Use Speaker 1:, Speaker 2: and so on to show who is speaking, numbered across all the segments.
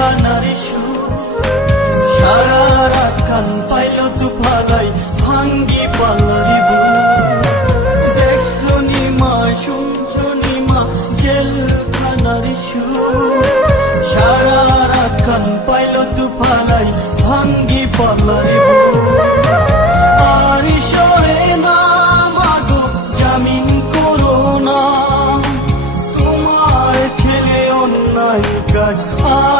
Speaker 1: জেলখানার সুর। সারা রাত কান পাইল তু ফালাই ভাঙ্গি পালারি দেখছ নিমা শুনছো নিমা জেলখানার সুর। সারা রাত কান পাইল না মাগো, জামিন করো না। তোমার ছেলে অন্যায় কাজ আর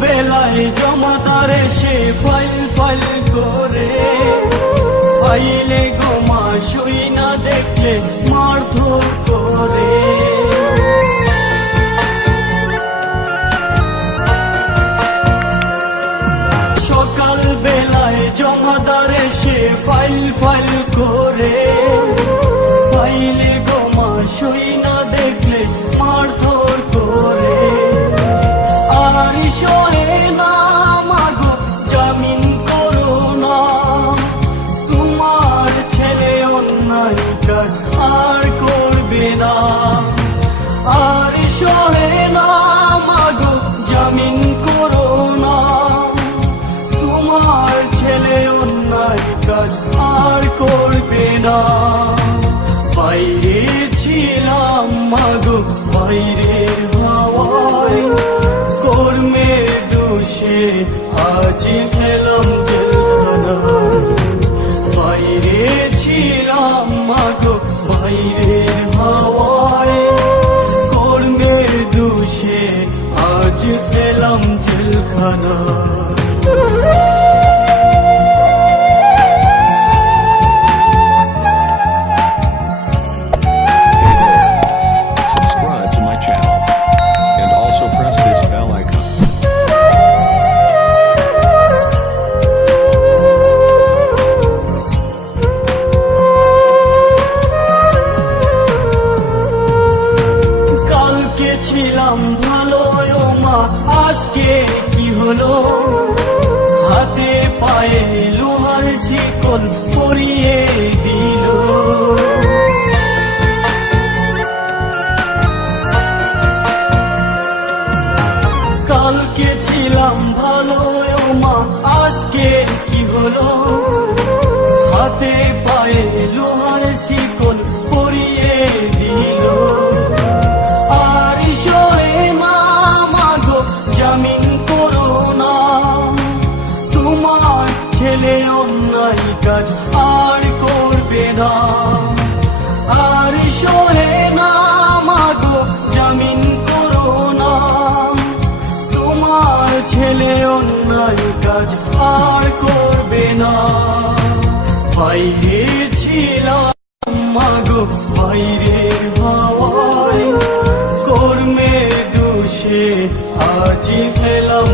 Speaker 1: বেলায় জমাদার এসে ফাইল ফাইল করে। ফাইলে গোমা শুই না দেখলে মারধর করে। সকাল বেলায় জমাদার এসে ফাইল ফাইল আর সহে না মাগো জামিন করো না তোমার ছেলে অন্যায় কাজ আর করবে না। বাইরে ছিলাম মাগো বাইরের হাওয়ায়। কর্মের দোষে আজ এলাম বাইরে ছিলাম মাগো বাইরের
Speaker 2: icon.
Speaker 1: কালকে ছিলাম ভালো ও মা আজকে কি হলো, হাতে পায়ে লোহার শিকল পরিয়ে দিল। কালকে ছিলাম ভালো মা, আজকে কি হলো? হাতে পায়ে লোহার শিকল ছেলে অন্যায় কাজ আর করবে না। আর সরে না মাগো, জামিন করো না। তোমার ছেলে অন্যায় কাজ আর করবে না। বাইরে ছিলাম মাগো, বাইরের হাওয়ায়। কর্মের দোষে আজ এলাম